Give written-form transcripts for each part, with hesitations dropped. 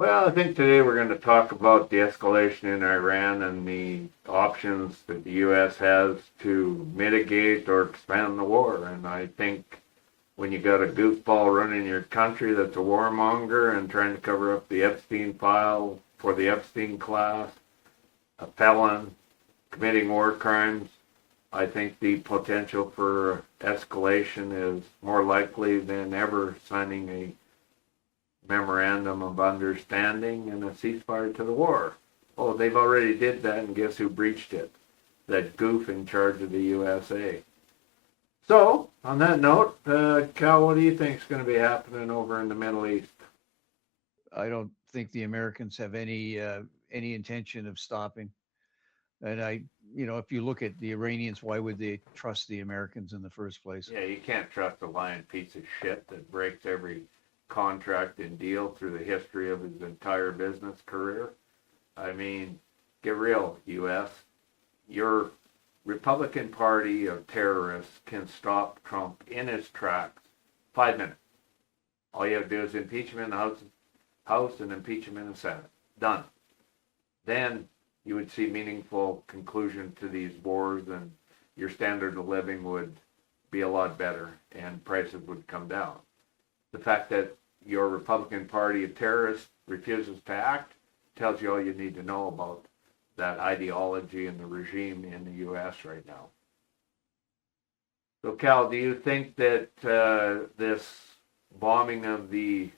Well, I think today we're going to talk about the escalation in Iran and the options that the U.S. has to mitigate or expand the war. And I think when you got a goofball running your country that's a warmonger and trying to cover up the Epstein file for the Epstein class, a felon committing war crimes, I think the potential for escalation is more likely than ever signing a memorandum of understanding and a ceasefire to the war. Oh, they've already did that, and guess who breached it? That goof in charge of the USA. So, on that note, Cal, what do you think is going to be happening over in the Middle East? I don't think the Americans have any intention of stopping. And if you look at the Iranians, why would they trust the Americans in the first place? Yeah, you can't trust a lying piece of shit that breaks every contract and deal through the history of his entire business career. I mean, get real, U.S. Your Republican Party of terrorists can stop Trump in his tracks 5 minutes. All you have to do is impeach him in the House and impeach him in the Senate. Done. Then you would see meaningful conclusion to these wars, and your standard of living would be a lot better and prices would come down. The fact that your Republican Party of terrorists refuses to act tells you all you need to know about that ideology and the regime in the U.S. right now. So, Cal, do you think that this bombing of the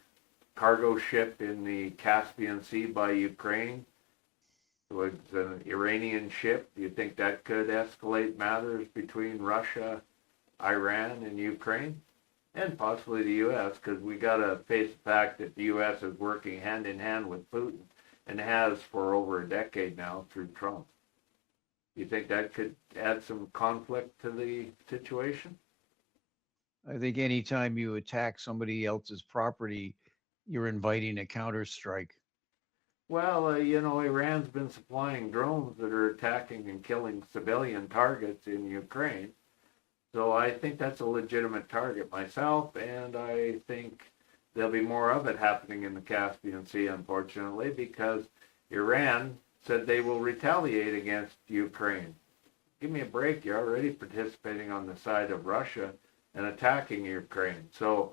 cargo ship in the Caspian Sea by Ukraine was an Iranian ship? Do you think that could escalate matters between Russia, Iran, and Ukraine? And possibly the U.S., because we got to face the fact that the U.S. is working hand in hand with Putin and has for over a decade now through Trump. Do you think that could add some conflict to the situation? I think anytime you attack somebody else's property, you're inviting a counterstrike. Well, Iran's been supplying drones that are attacking and killing civilian targets in Ukraine. So I think that's a legitimate target myself, and I think there'll be more of it happening in the Caspian Sea, unfortunately, because Iran said they will retaliate against Ukraine. Give me a break. You're already participating on the side of Russia and attacking Ukraine. So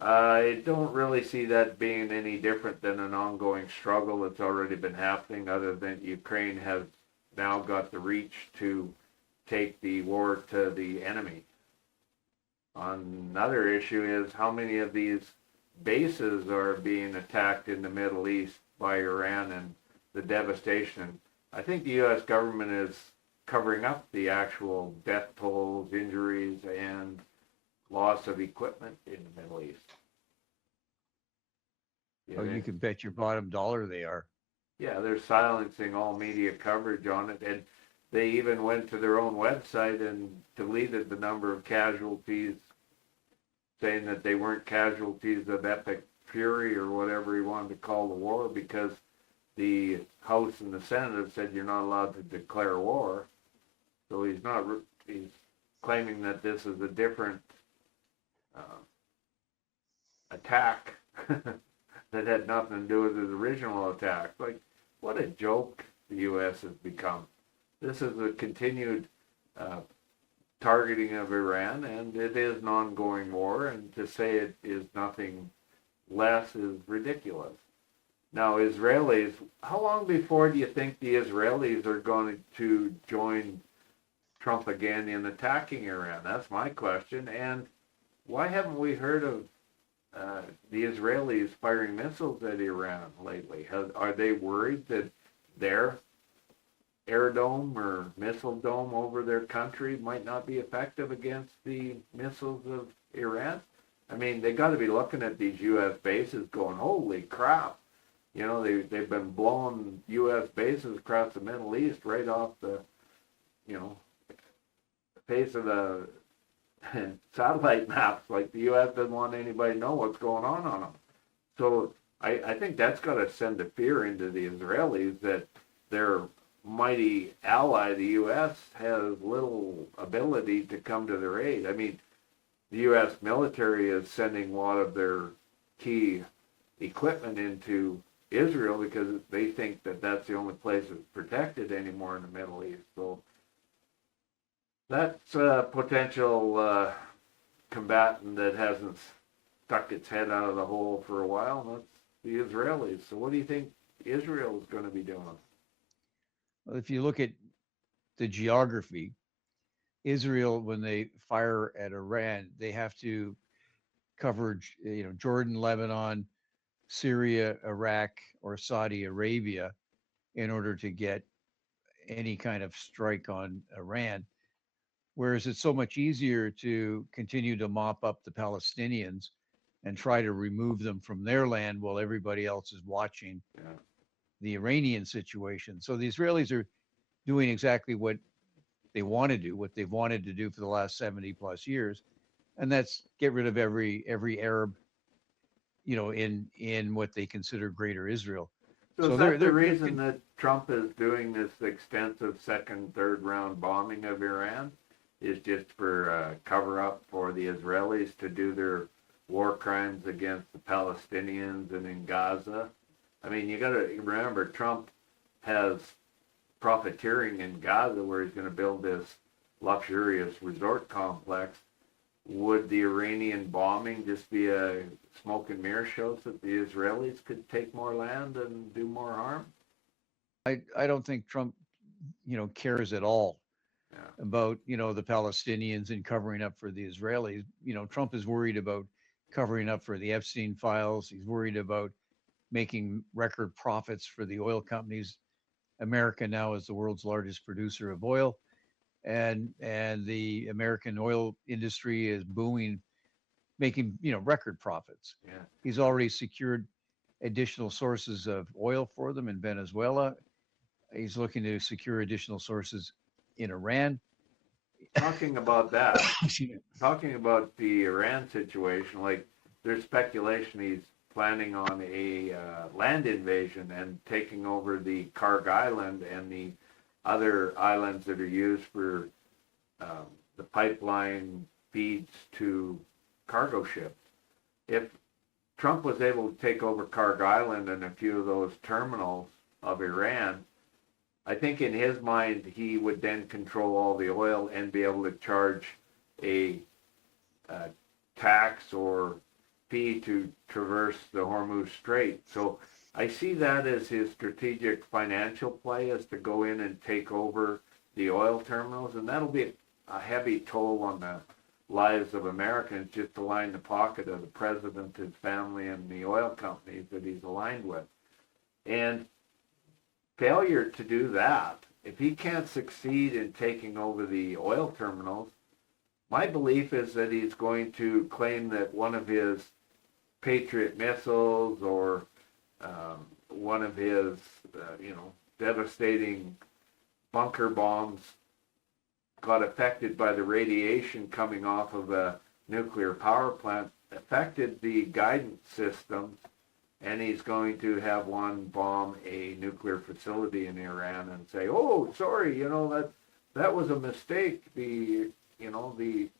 I don't really see that being any different than an ongoing struggle that's already been happening, other than Ukraine has now got the reach to take the war to the enemy. Another issue is how many of these bases are being attacked in the Middle East by Iran and the devastation. I think the U.S. government is covering up the actual death tolls, injuries, and loss of equipment in the Middle East. You can bet your bottom dollar they are. Yeah, they're silencing all media coverage on it, and they even went to their own website and deleted the number of casualties, saying that they weren't casualties of epic fury or whatever he wanted to call the war, because the House and the Senate have said you're not allowed to declare war. So he's claiming that this is a different attack that had nothing to do with his original attack. Like, what a joke the U.S. has become. This is a continued targeting of Iran, and it is an ongoing war, and to say it is nothing less is ridiculous. Now, Israelis, how long before do you think the Israelis are going to join Trump again in attacking Iran? That's my question. And why haven't we heard of the Israelis firing missiles at Iran lately? Are they worried that their air dome or missile dome over their country might not be effective against the missiles of Iran? I mean, they got to be looking at these U.S. bases going, holy crap. They've been blowing U.S. bases across the Middle East right off the, face of the satellite maps. Like, the U.S. doesn't want anybody to know what's going on them. So I think that's got to send a fear into the Israelis that their mighty ally, the U.S., has little ability to come to their aid. I mean, the U.S. military is sending a lot of their key equipment into Israel because they think that that's the only place that's protected anymore in the Middle East. So that's a potential combatant that hasn't stuck its head out of the hole for a while, and that's the Israelis. So what do you think Israel is going to be doing? Well, if you look at the geography, Israel, when they fire at Iran, they have to cover, Jordan, Lebanon, Syria, Iraq, or Saudi Arabia in order to get any kind of strike on Iran. Whereas it's so much easier to continue to mop up the Palestinians and try to remove them from their land while everybody else is watching Yeah. the Iranian situation. So the Israelis are doing exactly what they want to do, what they've wanted to do for the last 70 plus years, and that's get rid of every Arab, in what they consider Greater Israel. So So is they're that the they're, they're reason that Trump is doing this extensive second, third round bombing of Iran? Is just for cover up for the Israelis to do their war crimes against the Palestinians and in Gaza? I mean, you got to remember Trump has profiteering in Gaza where he's going to build this luxurious resort complex. Would the Iranian bombing just be a smoke and mirror show so that the Israelis could take more land and do more harm? I don't think Trump, cares at all Yeah. about, the Palestinians and covering up for the Israelis. Trump is worried about covering up for the Epstein files. He's worried about making record profits for the oil companies. America now is the world's largest producer of oil, and the American oil industry is booming, making record profits. Yeah. He's already secured additional sources of oil for them in Venezuela. He's looking to secure additional sources in Iran. Talking about that, talking about the Iran situation, like there's speculation he's planning on a land invasion and taking over the Karg Island and the other islands that are used for the pipeline feeds to cargo ships. If Trump was able to take over Karg Island and a few of those terminals of Iran, I think in his mind he would then control all the oil and be able to charge a tax or fee to traverse the Hormuz Strait. So I see that as his strategic financial play, is to go in and take over the oil terminals, and that'll be a heavy toll on the lives of Americans just to line the pocket of the president, his family, and the oil companies that he's aligned with. And failure to do that, if he can't succeed in taking over the oil terminals, my belief is that he's going to claim that one of his Patriot missiles or one of his, devastating bunker bombs got affected by the radiation coming off of a nuclear power plant, affected the guidance systems, and he's going to have one bomb a nuclear facility in Iran and say, "Oh, sorry, that was a mistake. The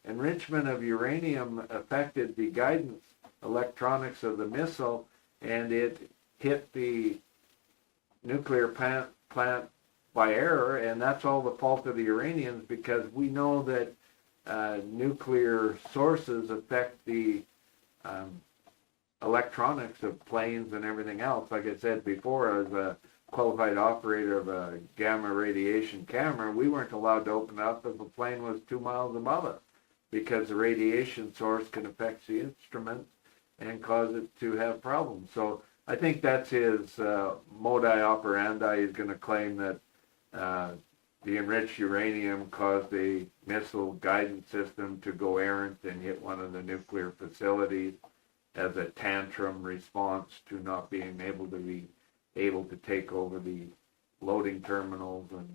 enrichment of uranium affected the guidance electronics of the missile, and it hit the nuclear plant by error, and that's all the fault of the Iranians because we know that nuclear sources affect the electronics of planes and everything else. Like I said before, as a qualified operator of a gamma radiation camera, we weren't allowed to open it up if a plane was 2 miles above us because the radiation source can affect the instrument and cause it to have problems. So I think that's his modi operandi. He's going to claim that the enriched uranium caused a missile guidance system to go errant and hit one of the nuclear facilities as a tantrum response to not being able to take over the loading terminals and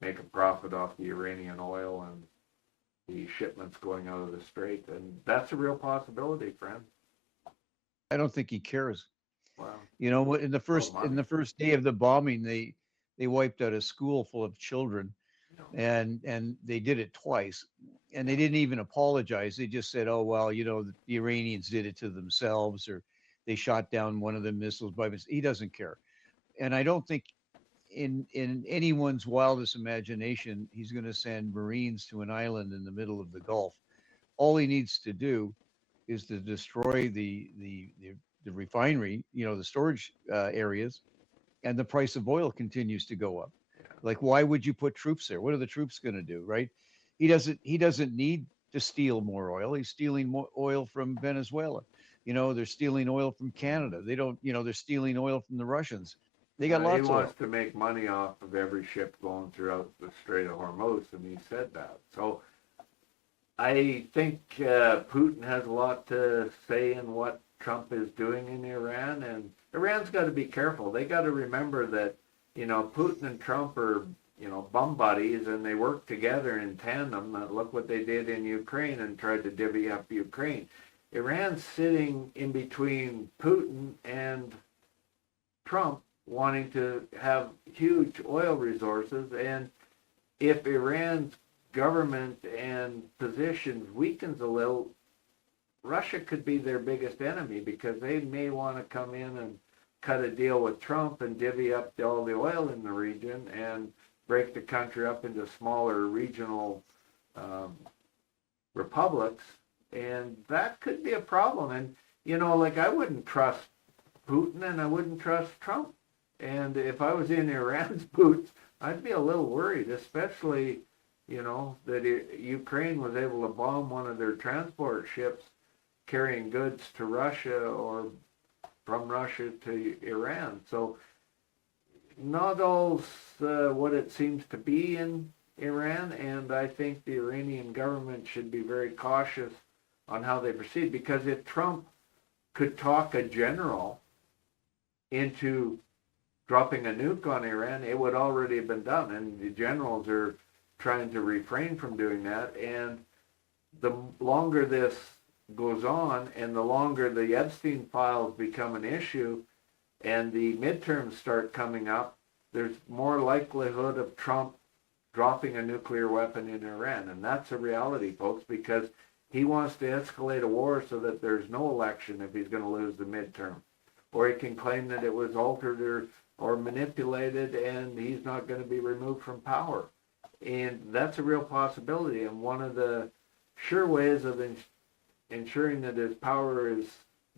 make a profit off the Iranian oil and the shipments going out of the strait. And that's a real possibility, friend. I don't think he cares. Wow. In the first day of the bombing, they wiped out a school full of children, and they did it twice, and they didn't even apologize. They just said, "Oh well, the Iranians did it to themselves," or they shot down one of the missiles by mistake. He doesn't care. And I don't think in anyone's wildest imagination he's going to send Marines to an island in the middle of the Gulf. All he needs to do is to destroy the refinery, the storage areas, and the price of oil continues to go up. Like, why would you put troops there? What are the troops going to do, right? He doesn't need to steal more oil. He's stealing more oil from Venezuela. They're stealing oil from Canada. They don't, they're stealing oil from the Russians. They got He lots of wants oil. to make money off of every ship going throughout the Strait of Hormuz, and he said that. So I think Putin has a lot to say in what Trump is doing in Iran, and Iran's got to be careful. They got to remember that, Putin and Trump are, bum buddies, and they work together in tandem. Look what they did in Ukraine and tried to divvy up Ukraine. Iran's sitting in between Putin and Trump, wanting to have huge oil resources, and if Iran's government and positions weakens a little, Russia could be their biggest enemy, because they may want to come in and cut a deal with Trump and divvy up all the oil in the region and break the country up into smaller regional republics, and that could be a problem. And I wouldn't trust Putin and I wouldn't trust Trump, and if I was in Iran's boots, I'd be a little worried, especially that Ukraine was able to bomb one of their transport ships carrying goods to Russia or from Russia to Iran. So not all what it seems to be in Iran, and I think the Iranian government should be very cautious on how they proceed, because if Trump could talk a general into dropping a nuke on Iran, it would already have been done, and the generals are trying to refrain from doing that. And the longer this goes on, and the longer the Epstein files become an issue and the midterms start coming up, there's more likelihood of Trump dropping a nuclear weapon in Iran. And that's a reality, folks, because he wants to escalate a war so that there's no election if he's going to lose the midterm. Or he can claim that it was altered or manipulated and he's not going to be removed from power. And that's a real possibility. And one of the sure ways of ensuring that his power is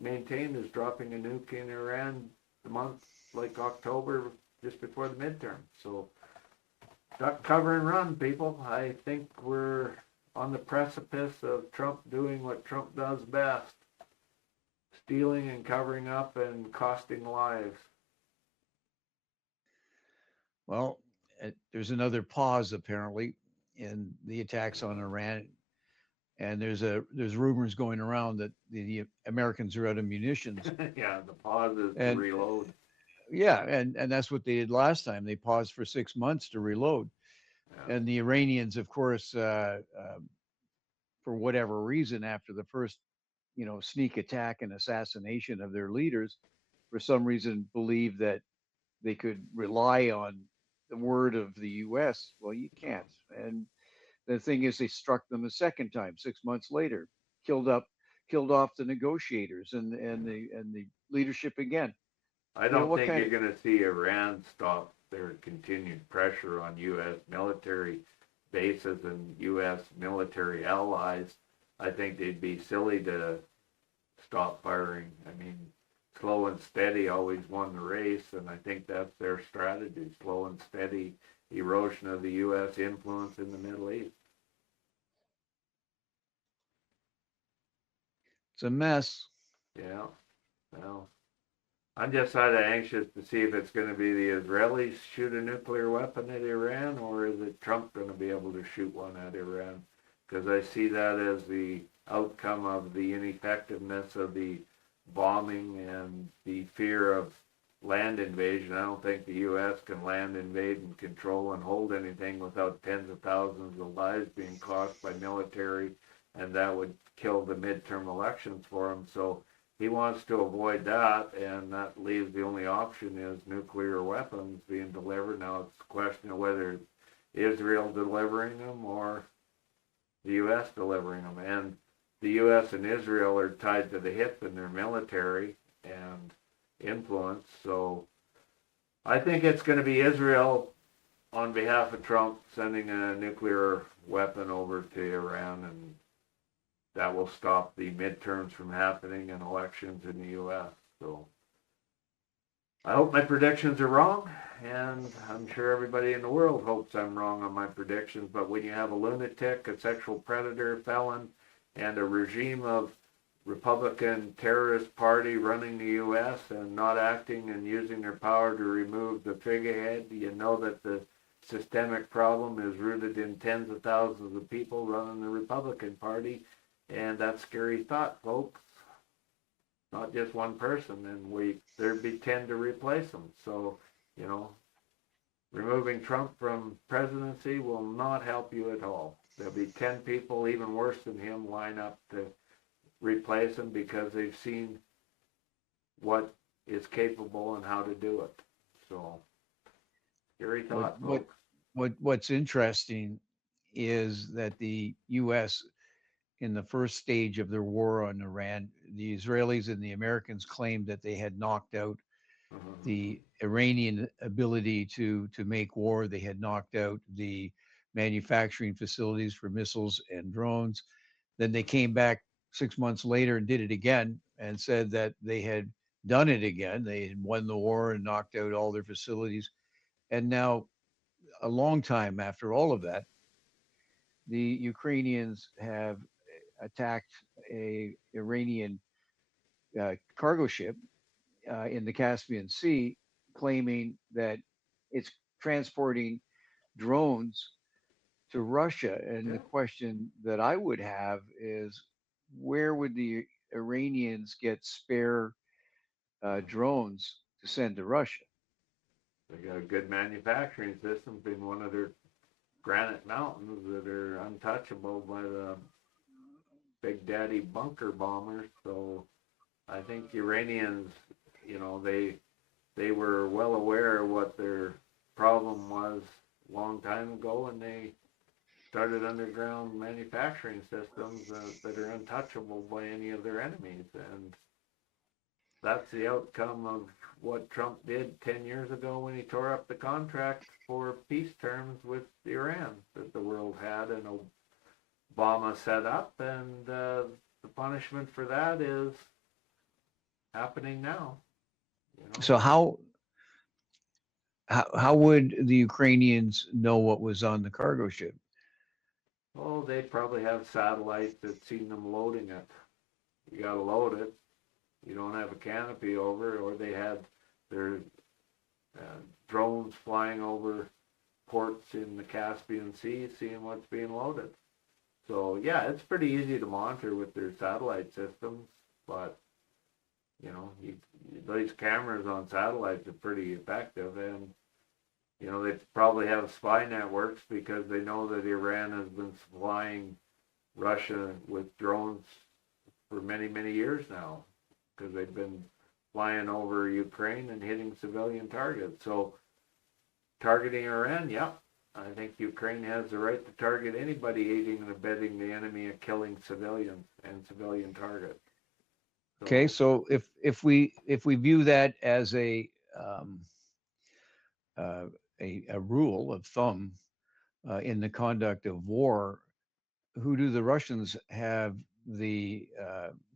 maintained is dropping a nuke in Iran a month like October, just before the midterm. So duck, cover, and run, people. I think we're on the precipice of Trump doing what Trump does best: stealing and covering up and costing lives. Well, there's another pause apparently in the attacks on Iran, and there's rumors going around that the Americans are out of munitions. Yeah, the pause is to And reload. yeah, and that's what they did last time. They paused for 6 months to reload, Yeah. and the Iranians, of course, for whatever reason, after the first sneak attack and assassination of their leaders, for some reason believed that they could rely on the word of the U.S. Well, you can't. And the thing is, they struck them a second time 6 months later, killed off the negotiators and the leadership again. I You know don't what think kind you're going to see Iran stop their continued pressure on U.S. military bases and U.S. military allies. I think they'd be silly to stop firing. I mean, slow and steady always won the race, and I think that's their strategy: slow and steady erosion of the U.S. influence in the Middle East. It's a mess. Yeah, well, I'm just sort of anxious to see if it's going to be the Israelis shoot a nuclear weapon at Iran, or is it Trump going to be able to shoot one at Iran? Because I see that as the outcome of the ineffectiveness of the bombing and the fear of land invasion. I don't think the U.S. can land invade and control and hold anything without tens of thousands of lives being cost by military, and that would kill the midterm elections for him. So he wants to avoid that, and that leaves the only option is nuclear weapons being delivered. Now it's a question of whether Israel delivering them or the U.S. delivering them. And the U.S. and Israel are tied to the hip in their military, and influence. So I think it's going to be Israel on behalf of Trump sending a nuclear weapon over to Iran, and that will stop the midterms from happening and elections in the U.S. So I hope my predictions are wrong, and I'm sure everybody in the world hopes I'm wrong on my predictions, but when you have a lunatic, a sexual predator, felon, and a regime of Republican terrorist party running the U.S. and not acting and using their power to remove the figurehead, you know that the systemic problem is rooted in tens of thousands of people running the Republican Party, and that's scary thought, folks. Not just one person, and there'd be 10 to replace them. So, removing Trump from presidency will not help you at all. There'll be 10 people, even worse than him, line up to replace him because they've seen what is capable and how to do it. So, scary thought, folks. What's interesting is that the U.S. in the first stage of their war on Iran, the Israelis and the Americans claimed that they had knocked out the Iranian ability to make war. They had knocked out the manufacturing facilities for missiles and drones. Then they came back 6 months later and did it again and said that they had done it again. They had won the war and knocked out all their facilities. And now, a long time after all of that, the Ukrainians have attacked a Iranian cargo ship in the Caspian Sea, claiming that it's transporting drones to Russia. And the question that I would have is, where would the Iranians get spare drones to send to Russia? They got a good manufacturing system in one of their granite mountains that are untouchable by the Big Daddy bunker bombers. So I think Iranians, they were well aware of what their problem was a long time ago, and they started underground manufacturing systems that are untouchable by any of their enemies. And that's the outcome of what Trump did 10 years ago when he tore up the contract for peace terms with Iran that the world had and Obama set up. And the punishment for that is happening now. So how would the Ukrainians know what was on the cargo ship? Oh, they probably have satellites that seen them loading it. You got to load it. You don't have a canopy over it, or they had their drones flying over ports in the Caspian Sea, seeing what's being loaded. So yeah, it's pretty easy to monitor with their satellite systems, but these cameras on satellites are pretty effective, and they probably have spy networks because they know that Iran has been supplying Russia with drones for many, many years now, because they've been flying over Ukraine and hitting civilian targets. So targeting Iran, yeah, I think Ukraine has the right to target anybody aiding and abetting the enemy of killing civilians and civilian targets. So, okay, so if we view that as a rule of thumb in the conduct of war, who do the Russians have the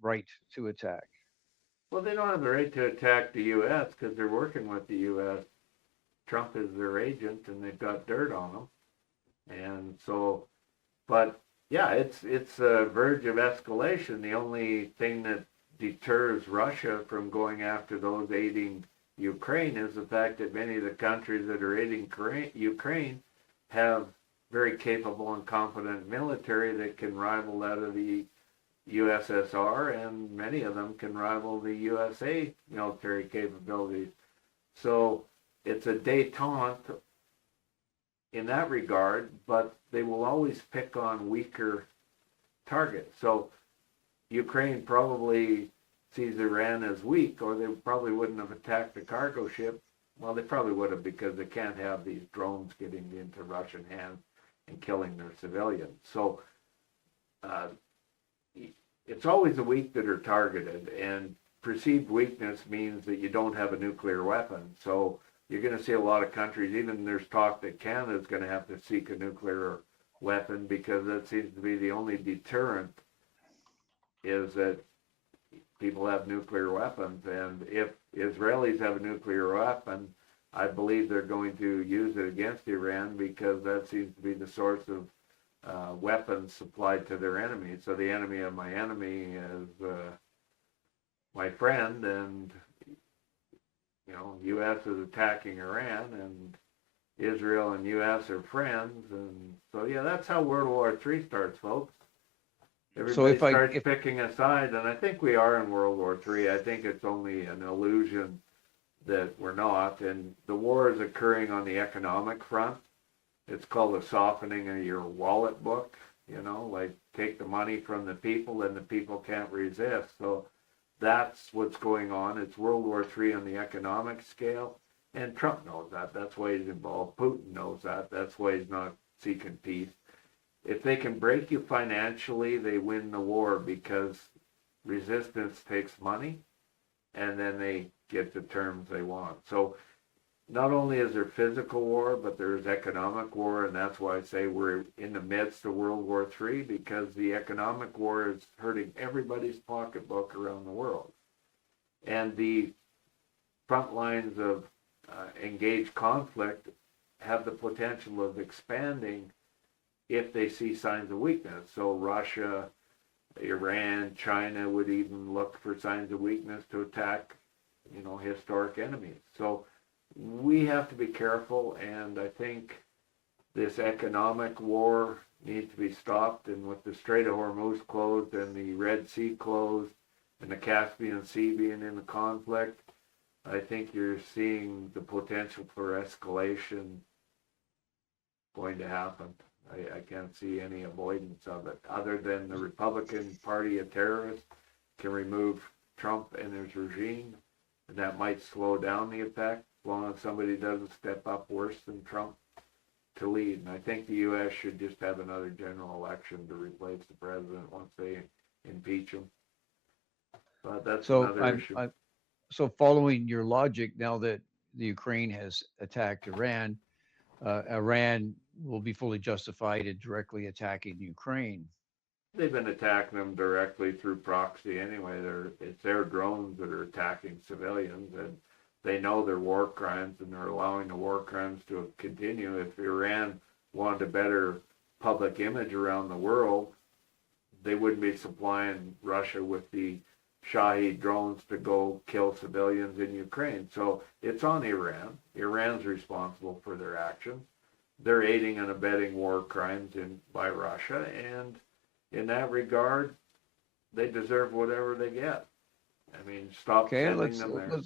right to attack? well, they don't have the right to attack the U.S. because they're working with the U.S. Trump is their agent, and they've got dirt on them. And so, but yeah, it's a verge of escalation. The only thing that deters Russia from going after those aiding Ukraine is the fact that many of the countries that are aiding Ukraine have very capable and competent military that can rival that of the USSR, and many of them can rival the USA military capabilities. So it's a détente in that regard, but they will always pick on weaker targets. So Ukraine probably sees Iran as weak, or they probably wouldn't have attacked the cargo ship. Well, they probably would have, because they can't have these drones getting into Russian hands and killing their civilians. So it's always the weak that are targeted, and perceived weakness means that you don't have a nuclear weapon. So you're going to see a lot of countries, even there's talk that Canada is going to have to seek a nuclear weapon because that seems to be the only deterrent is that people have nuclear weapons. And if Israelis have a nuclear weapon, I believe they're going to use it against Iran because that seems to be the source of weapons supplied to their enemy. So the enemy of my enemy is my friend, and U.S. is attacking Iran, and Israel and U.S. are friends, and so yeah, that's how World War III starts, folks. Everybody starts picking a side, and I think we are in World War III. I think it's only an illusion that we're not, and the war is occurring on the economic front. It's called the softening of your wallet book, like take the money from the people and the people can't resist. So that's what's going on. It's World War III on the economic scale, and Trump knows that. That's why he's involved. Putin knows that. That's why he's not seeking peace. If they can break you financially, they win the war because resistance takes money, and then they get the terms they want. So not only is there physical war, but there's economic war, and that's why I say we're in the midst of World War III, because the economic war is hurting everybody's pocketbook around the world. And the front lines of engaged conflict have the potential of expanding if they see signs of weakness. So Russia, Iran, China would even look for signs of weakness to attack, historic enemies. So we have to be careful, and I think this economic war needs to be stopped. And with the Strait of Hormuz closed and the Red Sea closed and the Caspian Sea being in the conflict, I think you're seeing the potential for escalation going to happen. I can't see any avoidance of it, other than the Republican Party of terrorists can remove Trump and his regime, and that might slow down the effect as long as somebody doesn't step up worse than Trump to lead. And I think the U.S. should just have another general election to replace the president once they impeach him. But that's another issue. So following your logic, now that the Ukraine has attacked Iran, Iran will be fully justified in directly attacking Ukraine. They've been attacking them directly through proxy anyway. It's their drones that are attacking civilians, and they know they're war crimes, and they're allowing the war crimes to continue. If Iran wanted a better public image around the world, they wouldn't be supplying Russia with the Shahed drones to go kill civilians in Ukraine. So it's on Iran. Iran's responsible for their actions. They're aiding and abetting war crimes by Russia, and in that regard, they deserve whatever they get. I mean, stop sending them there.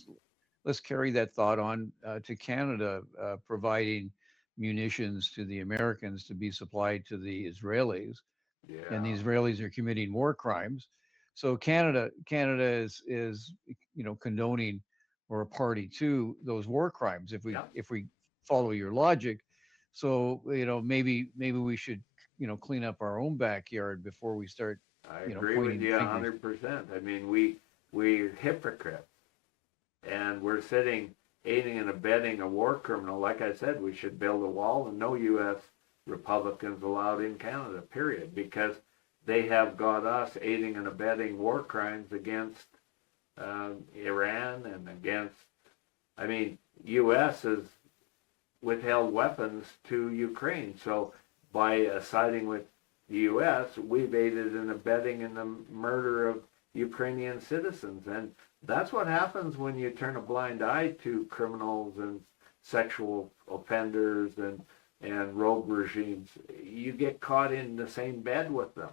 Let's carry that thought on to Canada, providing munitions to the Americans to be supplied to the Israelis, and the Israelis are committing war crimes. So Canada is condoning or a party to those war crimes. If we follow your logic, so maybe we should clean up our own backyard before we start. I agree with you 100%. I mean, we're hypocrites, and we're aiding and abetting a war criminal. Like I said, we should build a wall, and no U.S. Republicans allowed in Canada, period, because they have got us aiding and abetting war crimes against Iran and against, U.S. has withheld weapons to Ukraine. So by siding with the U.S., we've aided and abetting in the murder of Ukrainian citizens. And that's what happens when you turn a blind eye to criminals and sexual offenders and rogue regimes. You get caught in the same bed with them.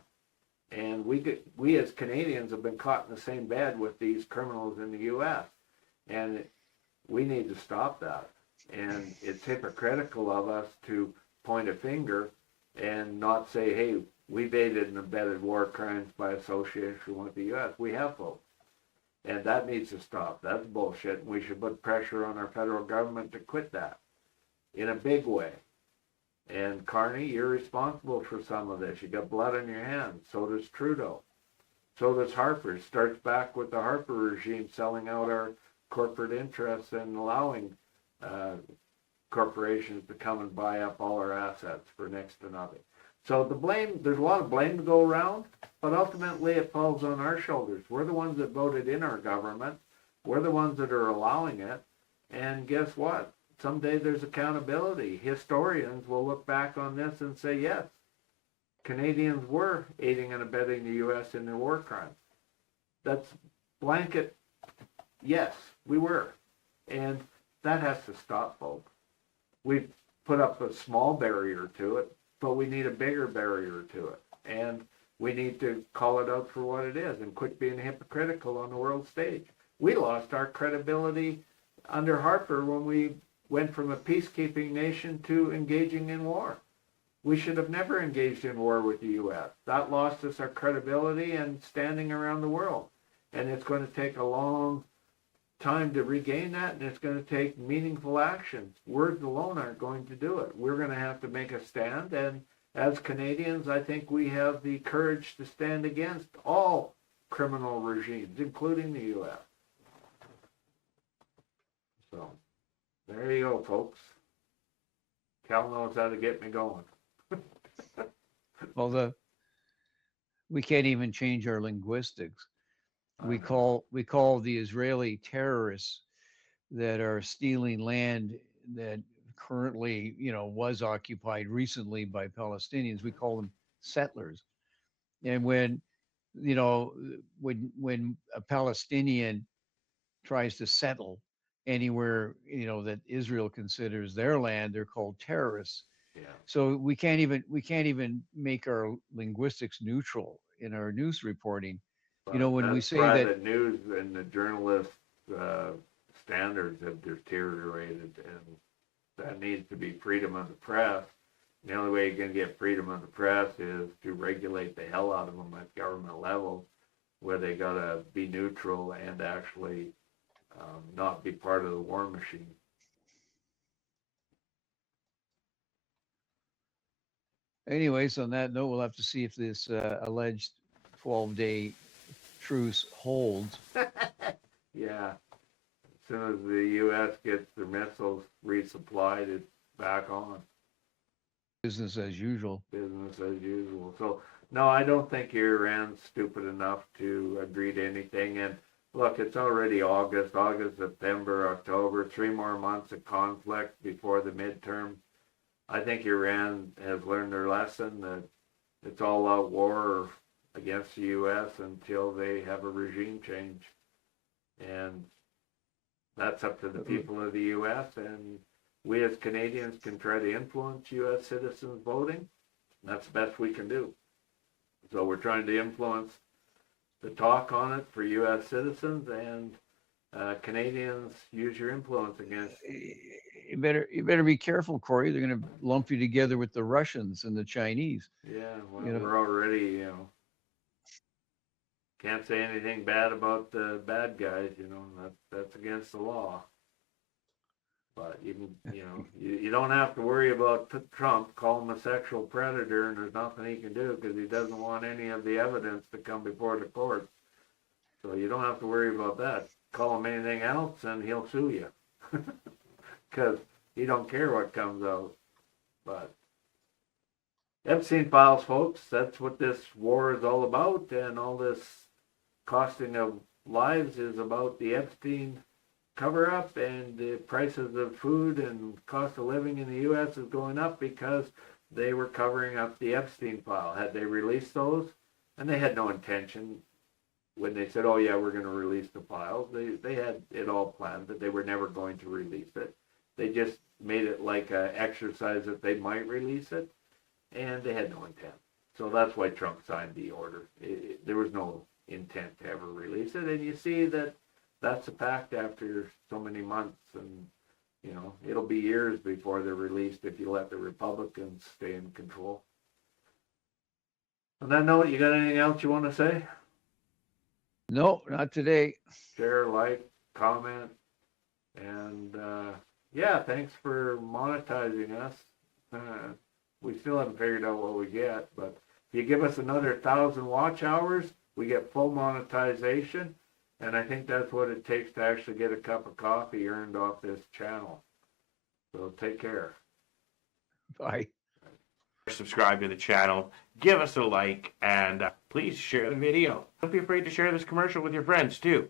And we as Canadians have been caught in the same bed with these criminals in the U.S. And we need to stop that. And it's hypocritical of us to point a finger and not say, hey, we've aided and abetted war crimes by association with the U.S. We have, folks. And that needs to stop. That's bullshit. And we should put pressure on our federal government to quit that in a big way. And Carney, you're responsible for some of this. You got blood on your hands. So does Trudeau. So does Harper. It starts back with the Harper regime selling out our corporate interests and allowing corporations to come and buy up all our assets for next to nothing. So the blame, there's a lot of blame to go around, but ultimately it falls on our shoulders. We're the ones that voted in our government. We're the ones that are allowing it. And guess what? Someday there's accountability. Historians will look back on this and say, yes, Canadians were aiding and abetting the U.S. in their war crimes. That's blanket, yes, we were. And that has to stop, folks. We've put up a small barrier to it, but we need a bigger barrier to it. And we need to call it out for what it is and quit being hypocritical on the world stage. We lost our credibility under Harper when we went from a peacekeeping nation to engaging in war. We should have never engaged in war with the U.S. That lost us our credibility and standing around the world. And it's going to take a long time to regain that, and it's going to take meaningful action. Words alone aren't going to do it. We're going to have to make a stand, and as Canadians, I think we have the courage to stand against all criminal regimes, including the U.S. So, there you go, folks. Cal knows how to get me going. Well, we can't even change our linguistics. We call the Israeli terrorists that are stealing land that currently, was occupied recently by Palestinians. We call them settlers. And when a Palestinian tries to settle anywhere, that Israel considers their land, they're called terrorists. Yeah. So we can't even make our linguistics neutral in our news reporting. When we say that the news and the journalist standards have deteriorated, and that needs to be freedom of the press. The only way you're going to get freedom of the press is to regulate the hell out of them at government level, where they got to be neutral and actually not be part of the war machine. Anyways, on that note, we'll have to see if this alleged 12-day truce holds. Yeah. As soon as the U.S. gets their missiles resupplied, it's back on. Business as usual. Business as usual. So, no, I don't think Iran's stupid enough to agree to anything. And look, it's already August, September, October, 3 more months of conflict before the midterm. I think Iran has learned their lesson that it's all out war against the U.S. until they have a regime change. And that's up to the people of the U.S. And we as Canadians can try to influence U.S. citizens voting. That's the best we can do. So we're trying to influence the talk on it for U.S. citizens, and Canadians, use your influence against. You better be careful, Corey. They're going to lump you together with the Russians and the Chinese. Yeah, well, we're already, can't say anything bad about the bad guys. That's against the law. But you can, you don't have to worry about Trump. Call him a sexual predator, and there's nothing he can do because he doesn't want any of the evidence to come before the courts. So you don't have to worry about that. Call him anything else, and he'll sue you because he don't care what comes out. But Epstein files, folks. That's what this war is all about, and all this costing of lives is about the Epstein cover-up, and the prices of food and cost of living in the U.S. is going up because they were covering up the Epstein file. Had they released those, and they had no intention when they said, oh yeah, we're going to release the files, they had it all planned that they were never going to release it. They just made it like an exercise that they might release it, and they had no intent. So that's why Trump signed the order. There was no intent to ever release it, and you see that that's a fact after so many months, and it'll be years before they're released if you let the Republicans stay in control. On that note, you got anything else you want to say? No, not today. Share, like, comment, and thanks for monetizing us. We still haven't figured out what we get, but if you give us another 1,000 watch hours, we get full monetization, and I think that's what it takes to actually get a cup of coffee earned off this channel. So take care. Bye. Subscribe to the channel, give us a like, and please share the video. Don't be afraid to share this commercial with your friends too.